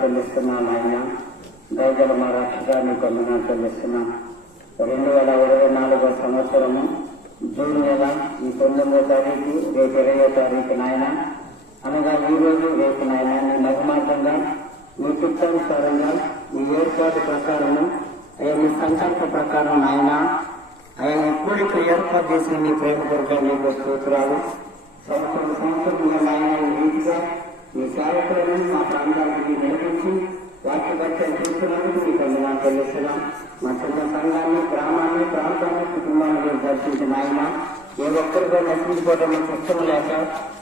చెల్లిస్తున్నాం. ఆయన దయగల మా రక్షకాన్ని కొందనాలు చెల్లిస్తున్నాం. 2024 సంవత్సరము జూన్ నెల ఈ 9వ తారీఖు రేపు 20వ తారీఖు నాయన అనగా ఈ రోజు రేపు నాయన నీ నగమార్గంగా మీ చిత్తానుసారంగా మీ ఏర్పాటు ప్రకారము మీ సంకల్ప ప్రకారం నాయన ఆయన కూడిక ఏర్పాటు చేసిన మీ ప్రేమ కొరకు మీకు స్తోత్రాలు. సంవత్సరం నాయన ఈ రీతిగా మీ సేవకులను మా ప్రాంతానికి నేర్పించి వాక్యభక్తులు చూస్తున్నందుకు మీకు వందనాలు చెల్లిస్తున్నాం. మా చిన్న సంఘాన్ని, గ్రామాన్ని, ప్రాంతాన్ని, కుటుంబాన్ని దర్శించిన ఆయన ఏ ఒక్కరితో నశించుకోవడం మీకు ఇష్టం లేక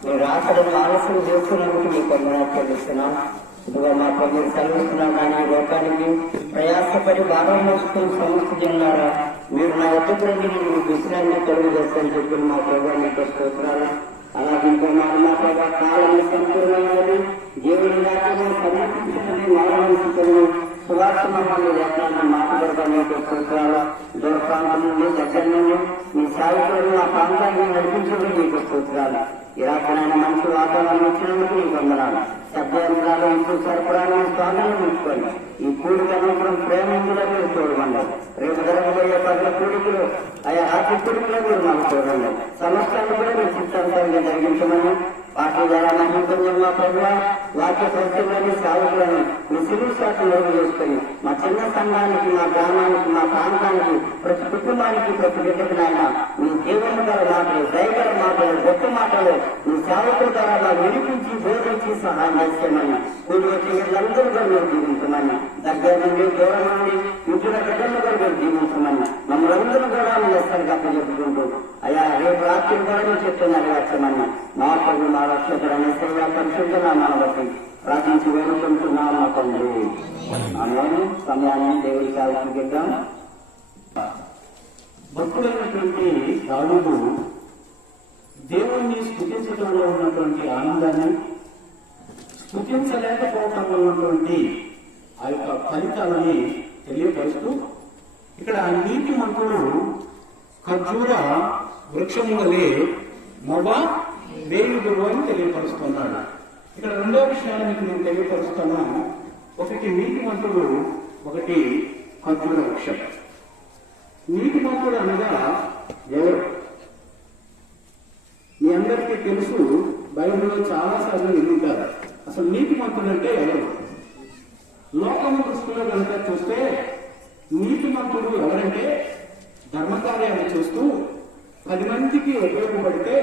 మీరు రాకడం ఆలస్యం చేస్తున్నందుకు మీకు వందనాలు చెల్లిస్తున్నాం. ఇదిగో మా మీరు సెలవుస్తున్నాం. కానీ లోకానికి ప్రయాసపడి భారం మోసుకుని సమస్త జిల్లారా మీరు నా వద్దకు రండి, నేను మీకు విషయాన్ని తెలుగు చేస్తాను చెప్పిన మా ప్రభావ మీకు స్తోత్రాలు. అలాగే ఇంకో మా ప్రభావ కాలం సంపూర్ణమైనది దేవుని లేకుండా సమర్పించుకుని మానవుని సువార్త మమ్మల్ని లేకుండా మాట్లాడతాం మీకు స్తోత్రాలు. దూర ప్రాంతం నుండి దగ్గర నుండి మీ సేవకులను మా ప్రాంతాన్ని నడిపించడం మీకు స్తోత్రాలు. ఈ రకమైన మంచి వాతావరణం వచ్చినందుకు మీకు వందనాలు. శబ్దాలు ఇంటూ సరఫరాలను స్వాగతం ఉంచుకోండి. ఈ కూడికనంతరం ప్రేమిందులో మీరు చూడమండి. రేపు జరగబోయే పట్ల కూడికలు ఆయా రాత్రి కూడికలో మీరు మాకు చూడండి. సమస్యలను కూడా మీరు చిత్తాంతంగా జరిగించమని వాటి ద్వారా నమ్ముతున్నాం మా ప్రభు. వాక్య సత్యంలోని సేవకులను మీ సివిల్ శాఖను మెరుగు చేసుకుని మా చిన్న సంఘానికి, మా గ్రామానికి, మా ప్రాంతానికి, ప్రతి కుటుంబానికి, ప్రతి బిడ్డకి నాయన మీ జీవన మాటలు, దైవల మాటలు, గొప్ప మాటలు మీ సేవకుల ద్వారా మాకు వినిపించి బోధించి సహాయం చేస్తామని కూడి వచ్చి వీళ్ళందరూ కూడా మీరు జీవించమని, దగ్గర నుండి దూరం నుండి ఇంటిలో బిడ్డలు కూడా మీరు జీవించమని మమ్మల్ని అందరూ కూడా మీరు ఎక్కడికి చెప్పుకుంటూ అయ్యా రేపు రాత్రి కూడా మీరు చెప్తున్నారు వచ్చమని మా ప్రభు మా రక్షకుడనే సేవ పరిశుద్ధ నామాన్ని బట్టి ప్రార్థించి వేడుకుంటున్నాం మా తండ్రి. ఆమేన్. సమయాన్ని దేవుడి కాలానికి ఇద్దాం. భక్తుడైనటువంటి దావీదు దేవుణ్ణి స్తుతించడంలో ఉన్నటువంటి ఆనందాన్ని, స్తుతించలేకపోవటంలో ఉన్నటువంటి ఆ యొక్క ఫలితాలని తెలియపరుస్తూ ఇక్కడ నీతి మంత్రుడు ఖర్జూర వృక్షము వలె మొబ వేయుడు అని తెలియపరుస్తున్నాడు. ఇక్కడ రెండో విషయాన్ని మీకు నేను తెలియపరుస్తాను. ఒకటి నీతి మంత్రుడు, ఒకటి ఖర్జూర వృక్షం. నీతి మంత్రుడు అనగా ఎవరు? మీ అందరికీ తెలుసు, బైబిల్లో చాలా సార్లు వింటారు. అసలు నీతి మంత్రుడు అంటే ఎవరు? లోకము దృష్టిలో కనుక చూస్తే నీతి మంత్రుడు ఎవరంటే ధర్మకార్యాలు చేస్తూ 10 మందికి ఉపయోగపడితే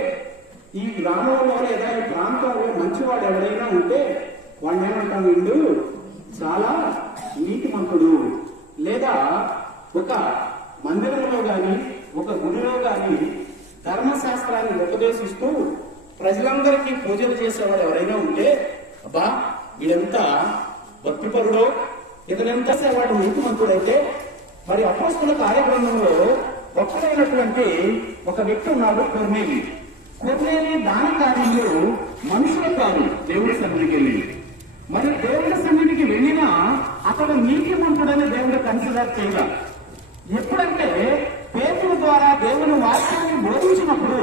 ఈ గ్రామంలో లేదా ఈ ప్రాంతంలో మంచివాడు ఎవరైనా ఉంటే వాడిని ఏమంటాం, వీళ్ళు చాలా నీతిమంతుడు. లేదా ఒక మందిరంలో గాని ఒక గుడిలో గాని ధర్మశాస్త్రాన్ని ఉపదేశిస్తూ ప్రజలందరికీ పూజలు చేసేవాడు ఎవరైనా ఉంటే అబ్బా వీడంతా భక్తిపరుడో ఇతనెంత సేవాడు నీతిమంతుడైతే. మరి అపోస్తల కార్యక్రమంలో ఒక్కడైనటువంటి ఒక వ్యక్తి ఉన్నాడు, కొర్నేలి. దాని కార్యంలో మనుషులు కాదు, దేవుడి సన్నిధికి వెళ్ళి. మరి దేవుడి సన్నిధికి వెళ్ళినా అతడు నీతిమంతుడని దేవుడు కన్సిడర్ చేయాలి. ఎప్పుడంటే పేతురు ద్వారా దేవుని వాక్యాన్ని బోధించినప్పుడు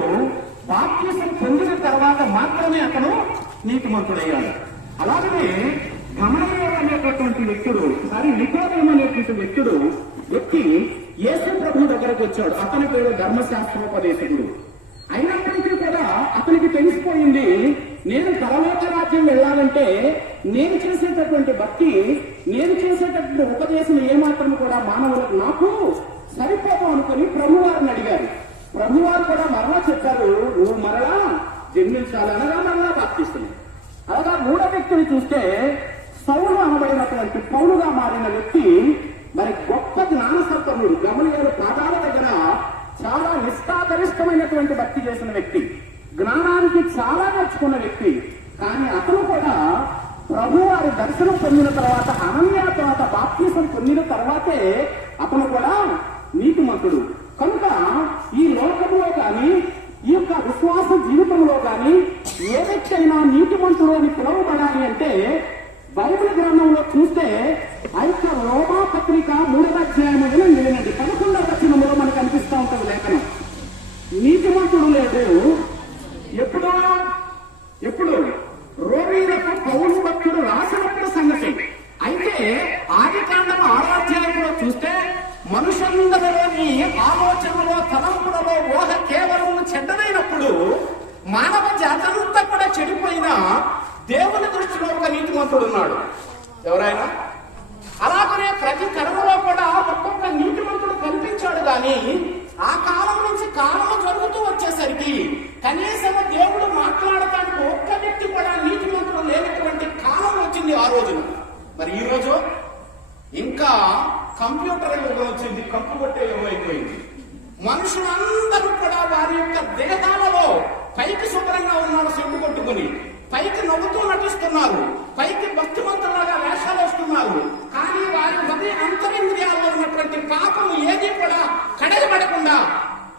బాప్తిసం పొందిన తర్వాత మాత్రమే అతను నీతిమంతుడయ్యాడు. అలాగనే గమనీయుడు అనేటటువంటి వ్యక్తుడు, నికోదేము అనేటువంటి వ్యక్తి యేసు ప్రభు దగ్గరకు వచ్చాడు. అతని పేరు ధర్మశాస్త్రోపదేశకుడు. అయినప్పటికీ కూడా అతనికి తెలిసిపోయింది, నేను పరలోక రాజ్యం వెళ్ళాలంటే నేను చేసేటటువంటి భక్తి, నేను చేసేటటువంటి ఉపదేశం ఏమాత్రం కూడా మానవులకు నాకు సరిపోదు అనుకుని ప్రభువారిని అడిగారు. ప్రభువారు కూడా మరలా చెప్పారు, నువ్వు మరలా జన్మించాలి అనగా మరలా బాప్తిస్తున్నావు. అలాగా మూడో వ్యక్తిని చూస్తే సౌలు అనబడినటువంటి పౌలుగా మారిన వ్యక్తి మరి గొప్ప జ్ఞానసత్వముడు, గమనియాలు పాదాల దగ్గర చాలా నిష్ఠాగరిష్టమైనటువంటి భక్తి చేసిన వ్యక్తి, జ్ఞానానికి చాలా నేర్చుకున్న వ్యక్తి. కానీ అతను కూడా ప్రభువారి దర్శనం పొందిన తర్వాత, అనన్య తర్వాత బాప్తిసం పొందిన తర్వాతే అతను కూడా నీతిమంతుడు. కనుక ఈ లోకంలో కానీ ఈ యొక్క విశ్వాస జీవితంలో కానీ ఏ వ్యక్తి అయినా నీతిమంతుడు అని పిలువబడాలి అంటే బైబిల్ గ్రంథంలో చూస్తే ఆ యొక్క రోమా పత్రిక 3వ అధ్యాయం వినండి. 11వ వచనంలో మనకు అనిపిస్తూ ఉంటుంది లేఖనం. నీతిమంతుడు లేదు ఎప్పుడు రోమీయులకు పౌలు భక్తుడు రాసినప్పుడు సంగతి. అయితే ఆది కాండం 6వ అధ్యాయంలో చూస్తే మనుషులందరిలోని ఆలోచనలో, తలంపులలో ఊహ కేవలం చెడ్డదైనప్పుడు మానవ జాతంతా కూడా చెడిపోయినా దేవుని దృష్టిలో ఒక నీతిమంతుడు ఉన్నాడు. ఎవరైనా అలాగనే ప్రతి తరంలో కూడా ఒక్కొక్క నీతిమంతుడు కనిపించాడు. కానీ ఆ కాలం నుంచి కాలం జరుగుతూ వచ్చేసరికి కనీసం దేవుడు మాట్లాడటానికి ఒక్క వ్యక్తి కూడా నీతిమంతుడు లేనటువంటి కాలం వచ్చింది ఆ రోజున. మరి ఈ రోజు ఇంకా కంప్యూటర్ యుగం వచ్చింది, కప్పు కొట్టే యుగం అయిపోయింది. మనుషులందరూ కూడా వారి యొక్క దేహాలలో పైకి శుభ్రంగా ఉన్నారు, సెంటు కొట్టుకుని పైకి నవ్వుతూ నటిస్తున్నారు, పైకి భక్తిమంతులాగా వేషాలు వస్తున్నారు. కానీ వారి హృదయ అంతరింద్రియాల్లో ఉన్నటువంటి పాపం ఏది కూడా కడగబడకుండా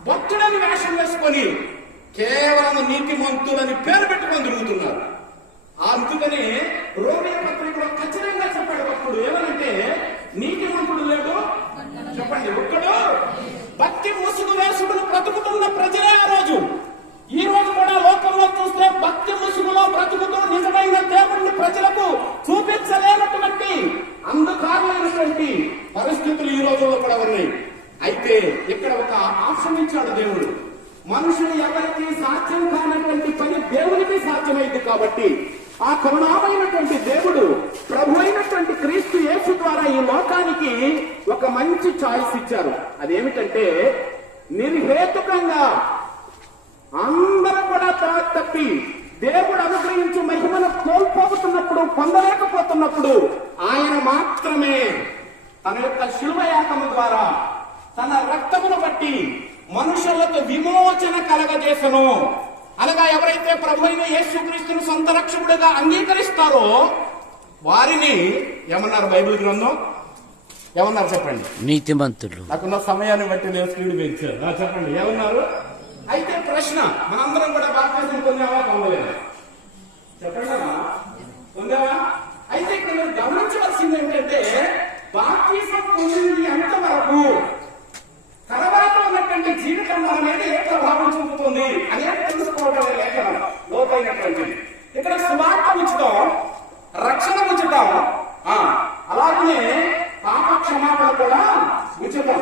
భక్తుడని వేషం వేసుకొని కేవలం నీతిమంతులని పేరు పెట్టుకొని తిరుగుతున్నారు. అందుకని రోమీయ పత్రికలో ఖచ్చితంగా చెప్పాడు భక్తుడు ఏమనంటే, నీతిమంతుడు లేడు చెప్పండి ఒక్కడు. భక్తి ముసుగు వేసుకుని బ్రతుకుతున్న ప్రజలే ఆ రోజు. ఈ రోజు కూడా లోకంలో చూస్తే భక్తి ముసుగులో బ్రతుకుతూ నిజమైన దేవుణ్ణి ప్రజలకు చూపించలేనటువంటి అంధకారమైనటువంటి పరిస్థితులు ఈ రోజుల్లో కూడా ఉన్నాయి. అయితే ఇక్కడ ఒక ఆప్షన్ ఇచ్చాడు దేవుడు. మనుషులు ఎవరికి సాధ్యం కానటువంటి పని దేవునికి సాధ్యమైంది. కరుణామైనటువంటి దేవుడు ప్రభు అయినటువంటి క్రీస్తు యేసు ద్వారా ఈ లోకానికి ఒక మంచి చాయిస్ ఇచ్చారు. అదేమిటంటే నిర్హేతుకంగా అందరూ కూడా తప్పి దేవుడు అనుగ్రహించి మహిమను కోల్పోతున్నప్పుడు, పొందలేకపోతున్నప్పుడు ఆయన మాత్రమే తన యొక్క శిలువ యాగము ద్వారా తన రక్తమును బట్టి మనుషులకు విమోచన కలగజేసను. అనగా ఎవరైతే ప్రభు అయిన యేసుక్రీస్తును సొంత రక్షకుడిగా అంగీకరిస్తారో వారిని ఏమన్నారు బైబిల్ గ్రంథం? ఏమన్నారు చెప్పండి? నీతిమంతులు. నాకున్న సమయాన్ని బట్టి నేను స్పీడ్ పెంచాను. చెప్పండి ఏమన్నారు? అయితే ప్రశ్న, మనందరం కూడా బాప్తిజం పొందావా పొందలేదా? చెప్పండి పొందావా? అయితే ఇక్కడ మీరు గమనించవలసింది ఏంటంటే బాప్తిజం పొందింది ఎంతవరకు, తర్వాత ఉన్నటువంటి జీవితం మన మీద ఏ ప్రభావం చూపుతుంది అనేది తెలుసుకోవడం లేఖనం లోతైనటువంటిది. ఇక్కడ సువార్త ఉచితం, రక్షణ ఉచితం, అలాగే పాప క్షమాపణ కూడా ఉచితం.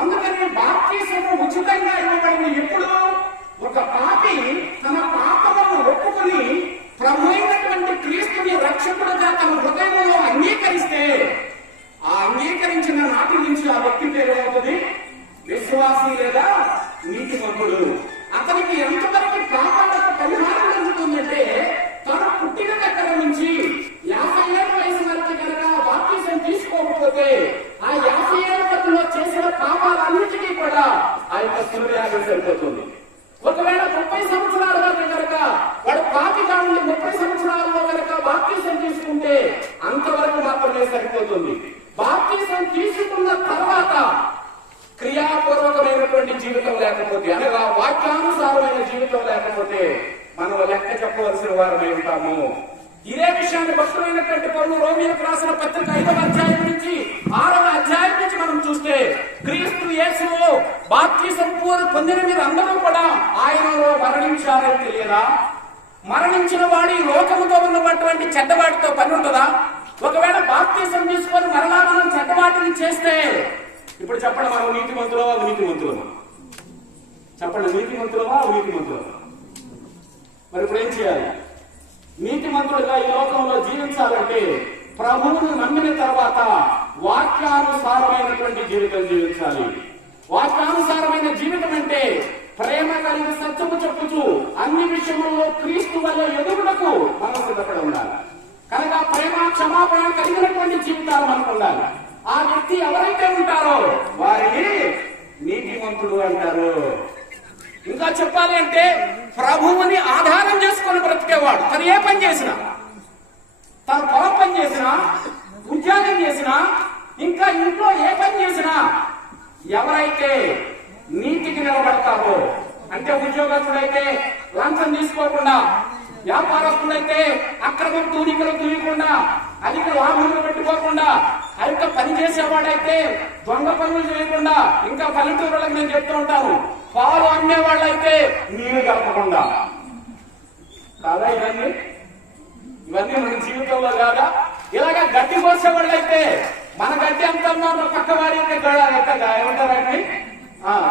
అందుకని బాప్తిజం ఉచితంగా ఇవ్వబడింది ఎప్పుడు? ఒక పాపి తన పాపలను ఒప్పుకొని ప్రభు అయినటువంటి క్రీస్తుని రక్షకుడుగా తన హృదయంలో అంగీకరిస్తే ఆ అంగీకరించిన నాటి నుంచి ఆ వ్యక్తి పేరేమవుతుంది? విశ్వాసి లేదా నీతిమంతుడు. అతనికి ఎంతవరకు పాపాలకు పరిహారం జరుగుతుందంటే తను పుట్టిన దగ్గర నుంచి 50 ఏళ్ల వయసు వరకు కనుక బాప్తిజం తీసుకోకపోతే ఆ 50 ఏళ్ల మధ్యలో చేసిన పాపాలన్నిటికీ కూడా ఆ యొక్క శిలువయాగం సరిపోతుంది. ఒకవేళ 30 సంవత్సరాల వరకు కనుక వాడు పాపిగా ఉండి 30 సంవత్సరాలలో కనుక బాప్తిజం తీసుకుంటే అంతవరకు మాత్రమే సరిపోతుంది. బాప్తిజం తీసుకున్న తర్వాత క్రియాపూర్వకమైనటువంటి జీవితం లేకపోతే, అనగా వాక్యానుసారమైన జీవితం లేకపోతే మనం లెక్క చెప్పవలసిన వారమై ఉంటాము. ఇదే విషయాన్ని భక్తులైనటువంటి పౌలు రోమీయులకు రాసిన పత్రిక 5వ అధ్యాయం నుంచి 6వ అధ్యాయం నుంచి మనం చూస్తే క్రీస్తు యేసులో బాప్తిజం పొందిన మీరు అందరూ కూడా ఆయనలో మరణించారని తెలియదా? మరణించిన వాడి లోకముతో ఉన్నటువంటి చెడ్డవాటితో పని ఉంటుందా? ఒకవేళ బాప్తిజం తీసుకొని మరలా మనం చెడ్డవాటిని చేస్తే, ఇప్పుడు చెప్పండి, మనం నీతిమంతులవా అవినీతిమంతులమా? చెప్పండి, నీతిమంతులవా అవినీతిమంతులమా? మరి ఇప్పుడు ఏం చేయాలి? నీతిమంతులుగా ఈ లోకంలో జీవించాలంటే ప్రభువును నమ్మిన తర్వాత వాక్యానుసారమైనటువంటి జీవితం జీవించాలి. వాక్యానుసారమైన జీవితం అంటే ప్రేమ కలిగిన సత్యము చెప్పుచు అన్ని విషయములలో క్రీస్తు వల్ల ఎదుగుటకు మనం సిద్ధపడి ఉండాలి. కనుక ప్రేమ క్షమాపణ కలిగినటువంటి జీవితాలు మనకు ఉండాలి. ఆ వ్యక్తి ఎవరైతే ఉంటారో వారిని నీతిమంతుడు అంటారు. ఇంకా చెప్పాలి అంటే ప్రభువుని ఆధారం చేసుకొని బ్రతికేవాడు. తను ఏ పని చేసినా, తన పొలం పని చేసినా, ఉద్యోగం చేసినా, ఇంకా ఇంట్లో ఏ పని చేసినా ఎవరైతే నీతికి నిలబడతారో, అంటే ఉద్యోగస్తుడైతే లంచం తీసుకోకుండా, వ్యాపారస్తుడైతే అక్రమం తూనికలు తూయకుండా, అధిక లాభములు పెట్టుకోకుండా, అధిక పని చేసేవాడైతే దొంగ పనులు చేయకుండా, ఇంకా పల్లెటూరులకు నేను చెప్తూ ఉంటాను, పాలు అమ్మేవాళ్ళైతే నీరు కలపకుండా. కాదా ఇవన్నీ మన జీవితంలో కాదా? ఇలాగా గడ్డి కోసేవాళ్ళైతే మన గడ్డి అంతా పక్క వారి ఏమంటారండి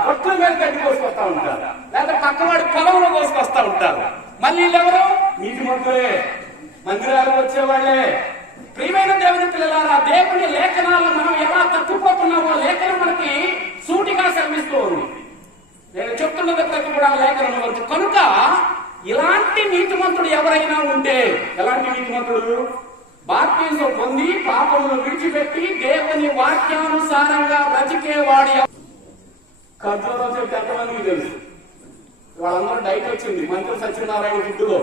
కొట్ల మీద గడ్డి కోసుకొస్తా ఉంటారు, లేదా పక్కవాడి పొలంలో కోసుకొస్తా ఉంటారు. మళ్ళీ వీళ్ళెవరు? నీతిమంతులే, మందిరాలకు వచ్చేవాళ్లే. ప్రియమైన దేవుని పిల్లలారా, దేవుని లేఖనాలను మనం ఎలా తప్పిపోతున్నామో లేఖనం మనకి సూటిగా శ్రమిస్తూ ఉంది. నేను చెప్తున్నది ప్రతి కూడా లేఖనం వరకు. కనుక ఇలాంటి నీతిమంతుడు ఎవరైనా ఉంటే, ఎలాంటి నీతిమంతుడు? బాప్తిజం పొంది పాపమును విడిచిపెట్టి దేవుని వాక్యానుసారంగా బ్రతికేవాడి. ఖర్జూరం చెట్టు ఎంతమందికి తెలుసు? వాళ్ళందరూ డైట్ వచ్చింది మంత్రి సత్యనారాయణ ఫుడ్లో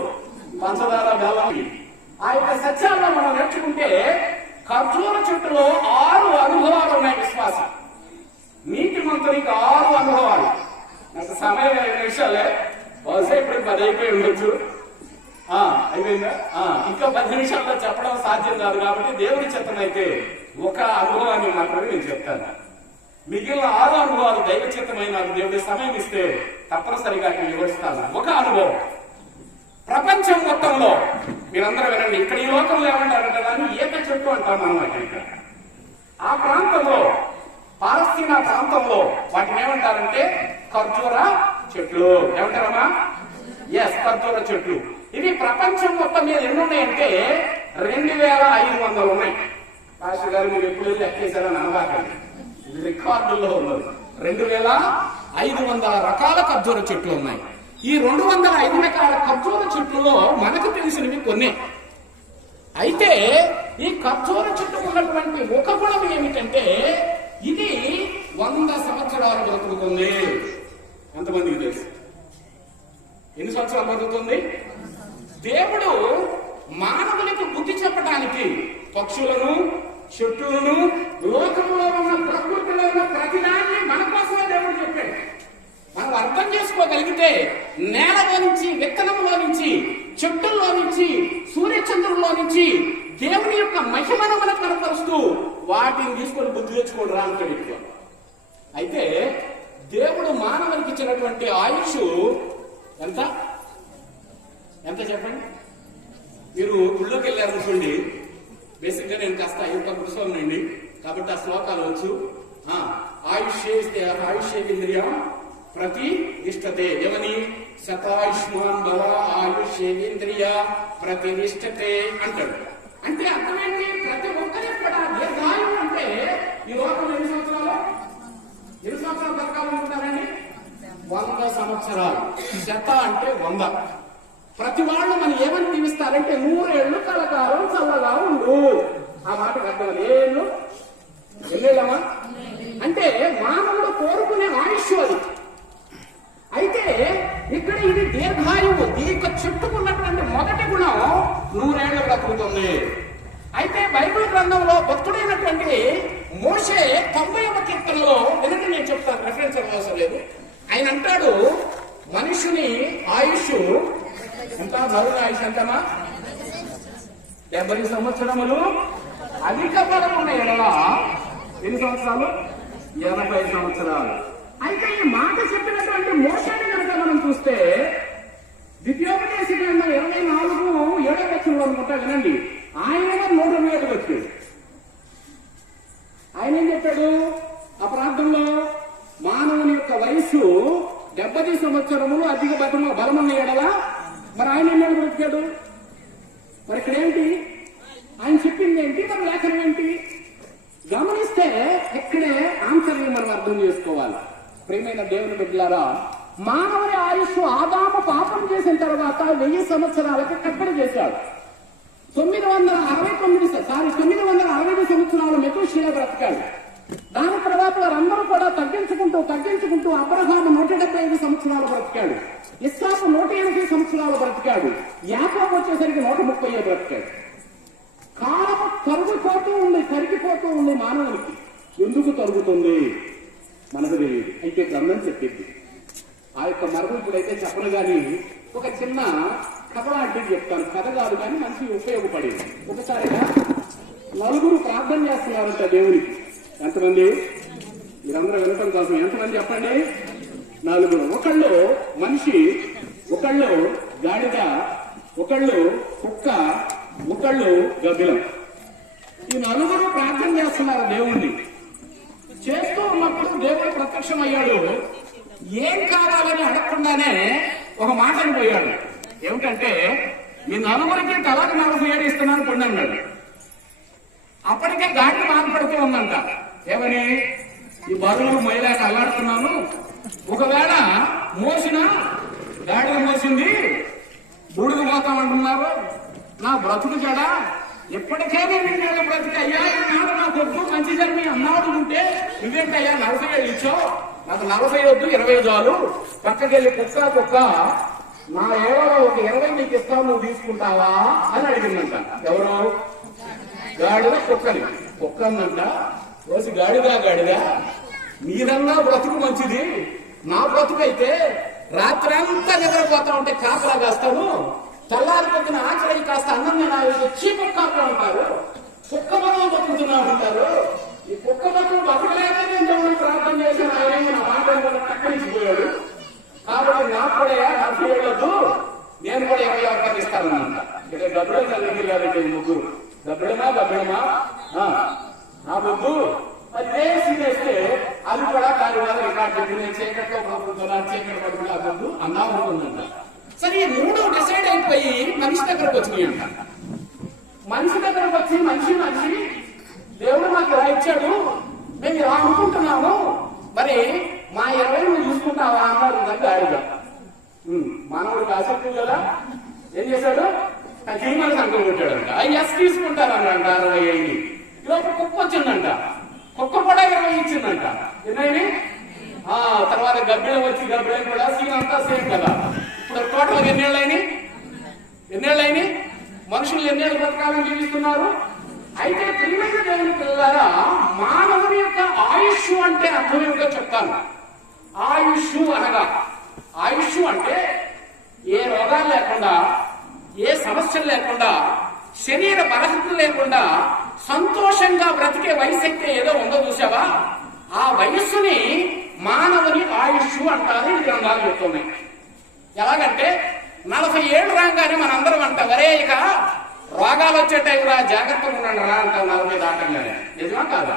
పంచదార బెల్లం. ఆ యొక్క సత్యాల్లో మనం నేర్చుకుంటే ఖర్జూర చెట్టులో 6 అనుభవాలు ఉన్నాయి. విశ్వాసం నీతిమంతునికి 6 అనుభవాలు. నాకు సమయం 5 నిమిషాలే, బహుశా ఇప్పుడు 10 అయిపోయి ఉండొచ్చు. అయిపోయిందా? ఇంకా 10 నిమిషాల్లో చెప్పడం సాధ్యం కాదు. కాబట్టి దేవుని చిత్తమైతే ఒక అనుభవాన్ని మాత్రమే నేను చెప్తాను. మిగిలిన 6 అనుభవాలు దైవ చిత్తమైన దేవుడి సమయం ఇస్తే తప్పనిసరిగా వివరిస్తాను. ఒక అనుభవం ప్రపంచం మొత్తంలో, మీరందరూ వినండి, ఇక్కడ ఈ లోకంలో ఏమంటారంటే దాన్ని ఏక చెట్టు అంటాం అన్నమాట. ఆ ప్రాంతంలో, పాలస్తీనా ప్రాంతంలో వాటిని ఏమంటారంటే ఖర్జూర చెట్లు. ఏమంటారమ్మా? ఎస్, ఖర్జూర చెట్లు. ఇవి ప్రపంచం మొత్తం మీద ఎన్ని ఉన్నాయంటే 2500 ఉన్నాయి. పాస్టర్ గారు మీరు ఎప్పుడు వెళ్ళి ఎక్కేశారని అనబాకండి, ఇది రికార్డుల్లో ఉన్నది. 2500 రకాల ఖర్జూర చెట్లు ఉన్నాయి. ఈ 205 రకాల ఖర్జూర చెట్లలో మనకు తెలిసినవి కొన్ని. అయితే ఈ ఖర్జూర చెట్టు ఉన్నటువంటి ఒక గుణం ఏమిటంటే ఇది 100 సంవత్సరాలు బ్రతుకుతుంది. ఎంతమందికి తెలుసు? ఎన్ని సంవత్సరాలు బ్రతుకుతుంది? దేవుడు మానవులకు బుద్ధి చెప్పడానికి పక్షులను, చెట్టులను, లోకంలో ఉన్న ప్రకృతిలో ఉన్న ప్రతిదాన్ని మన కోసమే దేవుడు చెప్పాడు. మనం అర్థం చేసుకోగలిగితే నేలలో నుంచి, విత్తనంలో నుంచి, చెట్టుల్లో నుంచి, సూర్యచంద్రుల్లో నుంచి దేవుని యొక్క మహిమను మనకు కనపరుస్తూ వాటిని తీసుకొని బుద్ధి తెచ్చుకోండి రా అంటాడు ఎక్కువ. అయితే దేవుడు మానవునికి ఇచ్చినటువంటి ఆయుష్ ఎంత ఎంత చెప్పండి. మీరు ఊళ్ళోకి వెళ్ళారు అనుకోండి, బేసిక్ గా నేను కాస్త అయ్యప్ప పురుషోనండి కాబట్టి ఆ శ్లోకాలు వచ్చు. ఆయుష్యేంద్రియ ప్రతి ఇష్టతే ఏమని శతాయుష్మాన్ భవ ఆయుష్యేంద్రియ ప్రతిష్టతే అంటాడు. అంటే అర్థమైంది ప్రతి ఒక్కరికి కూడా దీర్ఘాయువు అంటే ఈ లోకం ఎన్ని సంవత్సరాలు బతకాలనుకుంటారండి? 100 సంవత్సరాలు. శత అంటే 100. ప్రతి వాళ్ళు మనం ఏమని దీవిస్తారంటే 100 ఏళ్ళు కలకాలం చల్లగా ఉండు. ఆ మాటకు అర్థం ఏళ్ళు ఎన్నేళ్ళమా అంటే మానవుడు కోరుకునే ఆయుష్ అది. అయితే ఇక్కడ ఇది దీర్ఘాయువు. దీర్ఘ చెట్టుకున్నటువంటి మొదటి గుణం 100 ఏళ్ళు బ్రతుకుతుంది. అయితే బైబిల్ గ్రంథంలో భక్తుడైనటువంటి మోషే 90వ కీర్తనలో వినండి, నేను చెప్తాను, రెఫరెన్స్ అవసరం లేదు. ఆయన అంటాడు మనుషుని ఆయుష్ ఎంత? నరుని ఆయుష్ ఎంతమా? 70 సంవత్సరములు. అధిక బలమున్న ఎడల ఎన్ని సంవత్సరాలు? 80 సంవత్సరాలు. అయితే ఈ మాట చెప్పినటువంటి మోషేని కనుక మనం చూస్తే ద్వితీయోపదేశ గ్రంథం 24:7 అనుకుంటా వినండి. ఆయన 107 వచ్చాడు. ఆయన ఏం చెప్పాడు ఆ ప్రాంతంలో? మానవుని యొక్క వయస్సు 70 సంవత్సరములు, అధిక బలమున్న ఎడల. మరి ఆయన ఎన్నో బ్రతికాడు? మరి ఇక్కడేంటి ఆయన చెప్పింది ఏంటి? మరి లేఖనం ఏంటి? గమనిస్తే ఇక్కడే ఆన్సర్ని మనం అర్థం చేసుకోవాలి. ప్రియమైన దేవుని బిడ్డలారా, మానవుని ఆయుష్ ఆదాము పాపం చేసిన తర్వాత 1000 సంవత్సరాలకి కట్టడి చేశాడు. 965 సంవత్సరాలు మెతూషేల బ్రతికాడు. దాని తర్వాత వారందరూ కూడా తగ్గించుకుంటూ అబ్రహాము 175 సంవత్సరాలు బ్రతికాడు. ఇస్సాకు 180 సంవత్సరాలు బ్రతికాడు. యాకోబు వచ్చేసరికి 130 బ్రతికాడు. కాలము తరిగిపోతూ ఉంది మానవునికి. ఎందుకు తరుగుతుంది మనకు తెలియదు. అయితే గ్రంథం చెప్పింది. ఆ యొక్క మరుగు ఇప్పుడైతే చెప్పను గాని ఒక చిన్న కథ లాంటిది చెప్తాను. కథ కాదు కానీ మంచి ఉపయోగపడేది. ఒకసారిగా 4 ప్రార్థన చేస్తున్నారంట దేవునికి. ఎంతమంది? మీరందరూ వినటం కోసం ఎంతమంది చెప్పండి? 4. ఒకళ్ళు మనిషి, ఒకళ్ళు గాడిద, ఒకళ్ళు కుక్క, ఒకళ్ళు గబ్బిలం. ఈ 4 ప్రార్థన చేస్తున్నారు దేవుణ్ణి. చేస్తూ ఉన్నప్పుడు దేవుడు ప్రత్యక్షమయ్యాడు. ఏం కావాలని అడగకుండానే ఒక మాటను పోయాడు. ఏమిటంటే ఈ 4కి తలకు 47 ఇస్తున్నాను పొండి అన్నాడు. అప్పటికే గాడిద బాధపడుతూ ఉందంట. ఏమని? ఈ బరువులు మొయ్యలేక అల్లాడుతున్నాను, ఒకవేళ మోసినా గాడిద మోసింది బూడిద పోతామంటున్నారు, నా బ్రతుకు చెడా, ఎప్పటికైనా నిన్నేళ్ళు బ్రతికి అయ్యా ఈనాడు నా కొద్దు మంచి జరిగి అన్నాడు ఉంటే నువ్వేంటయ్యా 40 ఏళ్ళు ఇచ్చావు, నాకు 40 వద్దు 20 చాలు, పక్కకెళ్ళి కుక్క నా ఏడలో ఒక 20 నీకు ఇస్తావు, నువ్వు తీసుకుంటావా అని అడిగిందంట. ఎవరు? గాడిద కుక్కని. కుక్క అందంట, రోజు గాడిదా మీరన్నా బ్రతుకు మంచిది, నా బ్రతుకు అయితే రాత్రంతా నిద్రపోతా ఉంటే కాపలా కాస్తాను, తెల్లారి పొద్దున ఆచరణ కాస్త అన్నం చీపక్క ఉంటారు, కుక్క బతుకు బతుకుతున్నా ఉంటారు. ఈ కుక్క బతుకు బతకలేక నేను దేవుని ప్రార్థన చేశాను, ఆయన నా మాట టక్కరించిపోయాడు. కాబట్టి నాకు కూడా 40 ఏళ్ళదు, నేను కూడా 20 అవకాశం ఇస్తానన్నమాట. ఇక్కడ డబ్బులు చదివిల్లారంటే 3 డబ్బులమా నా బొద్దు మరి వేసి వేస్తే అది కూడా దాని వల్ల రికార్డు నేను చీకట్లో పడుతున్నాను, చీకటి పడుతున్నా బొద్దు అన్నా ఉంటుందంట. సరే ఈ మూడు డిసైడ్ అయిపోయి మనిషి దగ్గరకు వచ్చినాయి అంట. మనిషి దగ్గరకు వచ్చి మనిషి దేవుడు మాకు ఇలా ఇచ్చాడు, మేము ఇలా అనుకుంటున్నాము, మరి మా 20 నువ్వు చూసుకుంటావా అన్నారు గాడిగా. మానవుడికి ఆసక్తి కదా, ఏం చేశాడు? జీవన సంఖ్య కొట్టాడంట. ఎస్ తీసుకుంటారన్నాడంట 65. ఇలాగ కుక్క వచ్చిందంట, కుక్క కూడా 20 ఇచ్చిందంట. ఎన్నైనా తర్వాత గబ్బిలం వచ్చి గబ్బిలం కూడా సీన్ అంతా సేమ్ కదా. ఇప్పుడు టోటల్ ఎన్నేళ్ళైనా మనుషులు ఎన్నేళ్ళు బ్రతకాలని జీవిస్తున్నారు. అయితే ప్రియమైన దేవుని పిల్లలారా, మానవుని యొక్క ఆయుష్ అంటే అర్థం ఏమిటో చెప్తాను. ఆయుష్ అనగా, ఆయుష్ అంటే ఏ రోగాలు లేకుండా, ఏ సమస్యలు లేకుండా, శరీర బలహీనత లేకుండా సంతోషంగా బ్రతికే వయసు అయితే ఏదో ఉందో చూసావా, ఆ వయస్సుని మానవుని ఆయుష్ అంటారు. ఈ గ్రంథాలు చెప్తున్నాయి. ఎలాగంటే 40 ఏళ్ళు రాగానే మనందరం అంట, వరే ఇక రోగాలు వచ్చే టైంలో జాగ్రత్తగా ఉండండి రా అంటాం 40 దాటంగానే. నిజమా కాదా?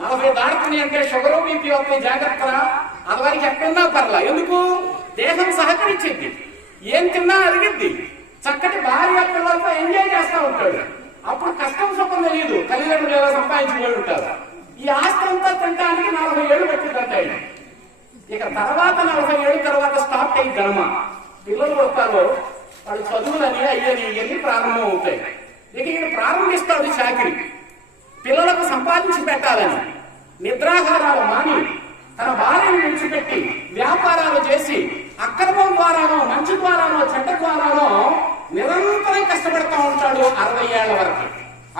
40 దాటుకుని అంటే షుగర్ బీపీ అవుతాయి, జాగ్రత్త. అదివరకు ఎక్కడున్నా పర్లా, ఎందుకు? దేహం సహకరించింది, ఏం తిన్నా అరిగిద్ది, చక్కటి భార్య పిల్లలతో ఎంజాయ్ చేస్తూ ఉంటాడు. అప్పుడు కష్టం సుఖం తెలియదు, తల్లిదండ్రులు ఎలా సంపాదించుకొని ఉంటారు. ఈ ఆస్తి అంతా తినడానికి 40 ఏళ్ళు పెట్టిందంటాడు. ఇక తర్వాత 40 ఏళ్ళ తర్వాత స్టార్ట్ అయ్యి ధర్మ. పిల్లలు వస్తారు, వాళ్ళు చదువులని అయ్యని ఇవన్నీ ప్రారంభం అవుతాయి. ఇక ఈయన ప్రారంభిస్తాడు చాకిరి, పిల్లలకు సంపాదించి పెట్టాలని. నిద్రాహారాలు మాని తన భార్యను విడిచిపెట్టి వ్యాపారాలు చేసి అక్రమం ద్వారానో, మంచి ద్వారానో, చెడ్డ ద్వారానో నిరంతరం కష్టపడతా ఉంటాడు 60 ఏళ్ల వరకు.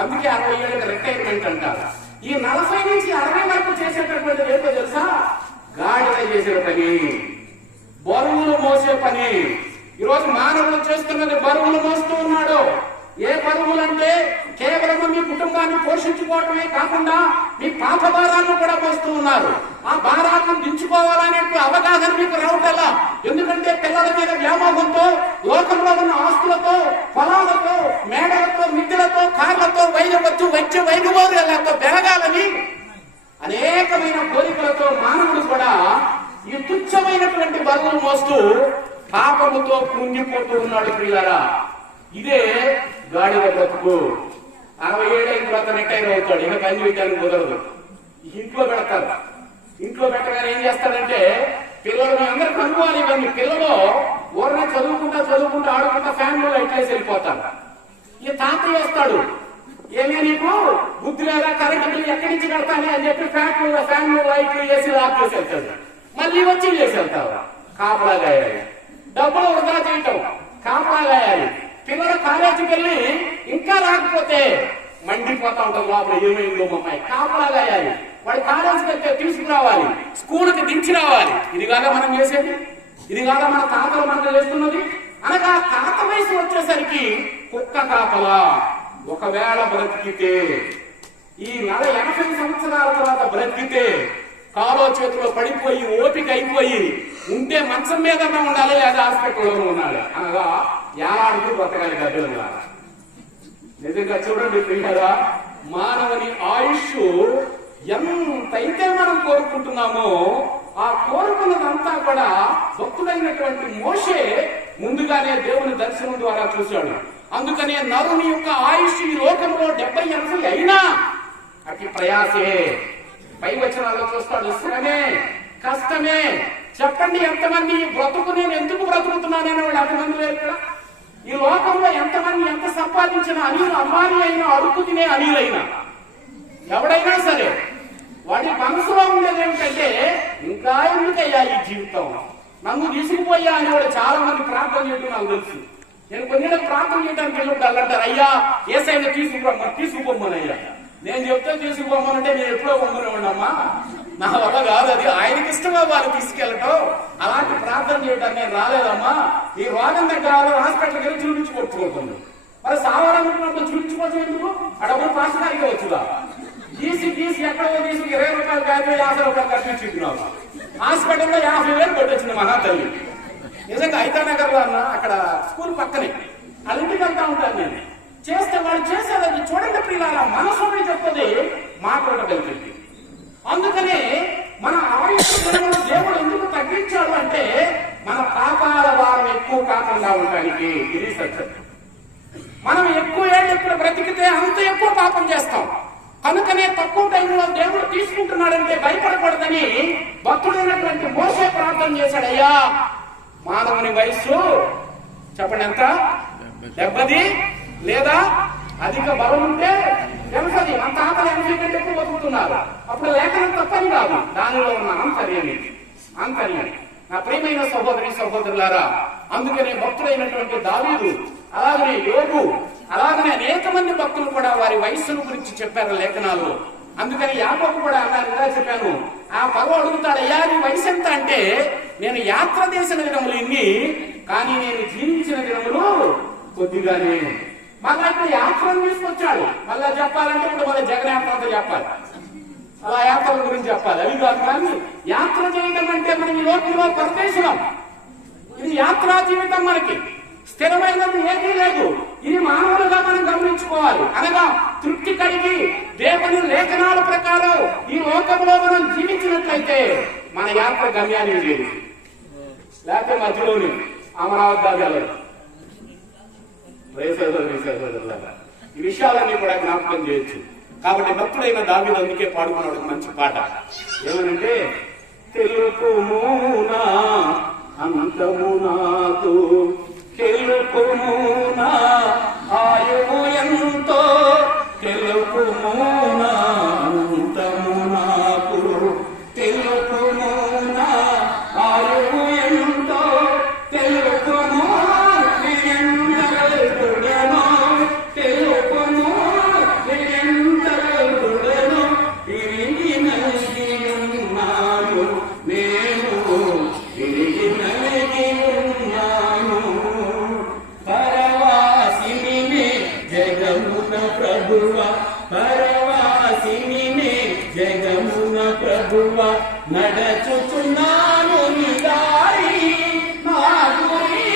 అందుకే 60 ఏళ్ళకి రిటైర్మెంట్ అంటారు. ఈ 40 నుంచి 60 వరకు చేసేటటువంటి ఏంటో తెలుసా? గాడిద చేసే పని, బరువులు మోసే పని. ఈరోజు మానవులు చేస్తున్నది బరువులు మోస్తూ ఉన్నాడు. ఏ బరువులంటే కేవలం మీ కుటుంబాన్ని పోషించుకోవటమే కాకుండా మీ పాప భారాలను కూడా మోస్తూ ఉన్నారు. ఆ భారాలను దించుకోవాలనే అవగాహన మీకు రావటల్లా. ఎందుకంటే పిల్లల మీద వ్యామోహంతో, లోకంలో ఉన్న ఆస్తులతో, పొలాలతో, మేడలతో, మిద్దెలతో, కార్లతో, వచ్చే వైభవాలతో పెరగాలని అనేకమైన కోరికలతో మానవుడు కూడా ఈ తుచ్చమైనటువంటి బరువులు మోస్తూ పాపముతో కృంగిపోతూ ఉన్నాడు. ప్రియులారా, ఇదే గాడిద బ్రతుకు. 60 ఏళ్ళ తర్వాత రిటైర్ అవుతాడు, ఇక పని చేయడానికి కుదరదు. ఇంట్లో పెడతారు. ఇంట్లో పెట్టగానే ఏం చేస్తాడంటే, పిల్లలు అందరికి అనుకోవాలి, ఇవన్నీ పిల్లలు ఊరినే చదువుకుంటా ఆడుకుంటా ఫ్యాన్లో లైట్ వేసి వెళ్ళిపోతారు. ఈ తాతయ్య వస్తాడు, ఏమే నీకు బుద్ధి లేదా, కరెంట్ బిల్లు ఎక్కడి నుంచి కడతానే అని చెప్పి ఫ్యాన్లు లైట్లు వేసి లాక్ చేసి వెళ్తాడు. మళ్ళీ వచ్చి చేసి వెళ్తావు. కాపలా గాయాలి, డబ్బులు వృధా చేయటం, కాపలా గాయాలి. పిల్లలు కాలేజీకి వెళ్ళి ఇంకా రాకపోతే మండిపోతా ఉంటారు, లోపల ఏమైందో అమ్మాయి, కాపలా గాయాలి. వాడు కాలేజీకి వెళ్తే తీసుకురావాలి, స్కూల్కి దించి రావాలి. ఇది కాదా మనం చేసేది? ఇది కాదా మన తాతలు మనకు చేస్తున్నది? అనగా తాత వయసు వచ్చేసరికి కుక్క కాపలా. ఒకవేళ బ్రతికితే, ఈ 80 సంవత్సరాల తర్వాత బ్రతికితే, కాలో చేతిలో పడిపోయి ఓపిక అయిపోయి ఉంటే మంచం మీద ఉండాలి, లేదా హాస్పిటల్లో ఉండాలి. అనగా ఏడాదికి బ్రతకాలి గడ్డలు. నిజంగా చూడండి ప్రియులారా, మానవుని ఆయుష్ ఎంతైతే మనం కోరుకుంటున్నామో ఆ కోరుకున్నదంతా కూడా భక్తుడైనటువంటి మోషే ముందుగానే దేవుని దర్శనం ద్వారా చూశాడు. అందుకనే నరుని యొక్క ఆయుష్ ఈ లోకంలో 70-80 అయినా అతి ప్రయాసే. పై వచనాల్లో చూస్తాడు, శ్రమే, కష్టమే. చెప్పండి, ఎంతమంది ఈ బ్రతుకు నేను ఎందుకు బ్రతుకుతున్నానని వాళ్ళు ఎంతమంది లేరు ఇక్కడ? ఈ లోకంలో ఎంతమంది ఎంత సంపాదించిన అనిలు, అంబానీ అయినా, అడుగు తినే అనిలైనా, ఎవడైనా సరే వాడి మనసులో ఉండేది ఏమిటంటే, ఇంకా ఎందుకయ్యా ఈ జీవితం, నన్ను తీసుకుపోయా అని వాడు చాలా మంది ప్రార్థన చేయడం నాకు తెలుసు. నేను కొన్ని ప్రార్థన చేయడానికి వెళ్ళినప్పుడు అంటారు, అయ్యా ఏసైనా తీసుకుపోమ్మనయ్యా. నేను చెప్తే తీసుకుపోమనంటే నేను ఎప్పుడో పొందునేవాడమ్మా, నా వల్ల కాదు, అది ఆయనకి ఇష్టమా వాళ్ళు తీసుకెళ్ళటం. అలాంటి ప్రార్థన చేయడానికి నేను రాలేదమ్మా. ఈ రోగం దగ్గర హాస్పిటల్కి వెళ్ళి చూపించుకోవచ్చు. మరి సావాలనుకున్నప్పుడు చూపించుకోవచ్చు ఎందుకు? ఆ డబ్బులు పాస్ అయిపోవచ్చుగా. గీసి ఎక్కడో తీసి 20 రూపాయలు కాదు 50 రూపాయలు కట్టించుకున్నాము. హాస్పిటల్లో 50,000 కొట్టొచ్చింది మహా తల్లి. నిజంగా ఐతానగర్ లో అన్న, అక్కడ స్కూల్ పక్కనే వాళ్ళ ఇంటికి వెళ్తా ఉంటాను నేను. చేస్తే వాళ్ళు చేసేది చూడండి ప్రియులారా, మనసుని చెప్తుంది, మాట్లాడగలిగింది. అందుకనే మన ఆయుష్ దేవుడు ఎందుకు తగ్గించాడు అంటే, మన పాపాల భారం ఎక్కువ కాకుండా ఉండడానికి. ఇది సత్యం. మనం ఎక్కువ ఏళ్ళు ఇప్పుడు బ్రతికితే అంత ఎక్కువ పాపం చేస్తాం. కనుకనే తక్కువ టైంలో దేవుడు తీసుకుంటున్నాడంటే భయపడకూడదని భక్తుడైనటువంటి మోసే ప్రార్థన చేశాడు. అయ్యా, మానవుని వయస్సు చెప్పండి ఎంత? 70 లేదా అధిక బలం ఉంటే తెలుసది. మన తాతలు 80 కంటే ఎక్కువ బతుకుతున్నారు. అప్పుడు లేఖనం తప్పని కాదు, దానిలో ఉన్న ఆంతర్యం. నా ప్రియమైన సహోదరి సహోదరులారా, అందుకనే భక్తులైనటువంటి దావీదు, అలాగనే యోబు, అలాగనే అనేక మంది భక్తులు కూడా వారి వయస్సును గురించి చెప్పారు లేఖనాలు. అందుకని యాకోబు కూడా అన్నారు, ఇలా చెప్పాను. ఆ పర్వ అడుగుతాడు, అయ్యా నీ వయసు ఎంత అంటే, నేను యాత్ర చేసిన దినములు ఇన్ని, కానీ నేను జీవించిన దినములు కొద్దిగానే. మళ్ళా ఇప్పుడు యాత్రను తీసుకొచ్చాడు. మళ్ళా చెప్పాలంటే ఇప్పుడు మళ్ళీ జగన్ యాత్ర అంతా చెప్పాలి, అలా యాత్రల గురించి చెప్పాలి. అవి కాదు, కానీ యాత్ర చేయడం అంటే మనం ఈ లోకంలో పరదేశం. ఇది యాత్రా జీవితం. మనకి స్థిరమైనది ఏదీ లేదు. ఇది మానవులుగా మనం గమనించుకోవాలి. అనగా తృప్తి కలిగి దేవుని లేఖనాల ప్రకారం ఈ లోకంలో మనం జీవించినట్లయితే మన యాత్ర గమ్యానికి లేదు. లేకపోతే మధ్యలోని అమరావతి దాదాలు. ఈ విషయాలన్నీ కూడా జ్ఞాపకం చేయొచ్చు. కాబట్టి భక్తుడైన దావీదు అందుకే పాడుకున్నాడు మంచి పాట. ఏమనంటే, తెలుపుమూనా అంతము నాకు, తెలుపుమూనా ఆయువు ఎంతో, తెలుపుమూనా అంతము నాకు, తెలుపుమూనా ఆయువు ఎంతో, తెలుపుమూ జగమున ప్రభువ నడచుచున్నాను నీ దారి, నా గురి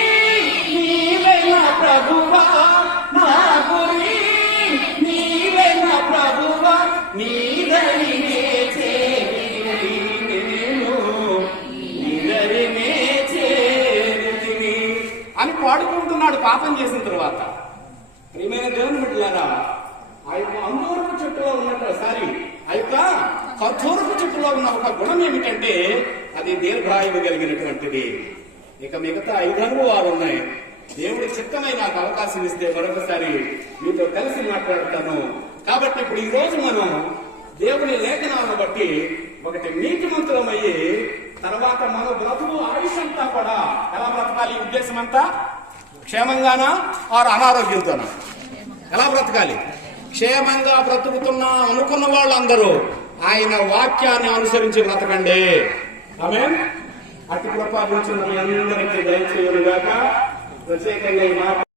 నీవైన ప్రభువ, నా గురి నీవైన ప్రభువ, నీదరినే చేరి నేను, నీదరినే చేరి అని పాడుకుంటున్నాడు పాపం చేసిన తర్వాత. ప్రియమైన దేవుని బిడ్డలారా, ఆ యొక్క అంజూరపు చెట్టులో ఉన్నట్టు ఆ యొక్క ఖర్జూరపు చెట్టులో ఉన్న ఒక గుణం ఏమిటంటే అది దీర్ఘాయువు కలిగినటువంటిది. ఇక మిగతా 5 అనుభవాలు ఉన్నాయి. దేవుడి చిత్తమై నాకు అవకాశం ఇస్తే మరొకసారి మీతో కలిసి మాట్లాడతాను. కాబట్టి ఇప్పుడు ఈ రోజు మనం దేవుని లేఖనాలను బట్టి ఒకటి నీతిమంతులమయ్యి తర్వాత మన బ్రతుకు ఆయుష్ అంతా కూడా ఎలా బ్రతకాలి? ఉద్దేశం అంతా క్షేమంగానా ఆరు అనారోగ్యంతోనా? ఎలా బ్రతకాలి? క్షేమంగా బ్రతుకుతున్నా అనుకున్న వాళ్ళందరూ ఆయన వాక్యాన్ని అనుసరించి బ్రతకండి. ఆమేన్. అట్టి కృప నుంచి మీ అందరికీ దయచేయును గాక. ప్రత్యేకంగా ఈ మాట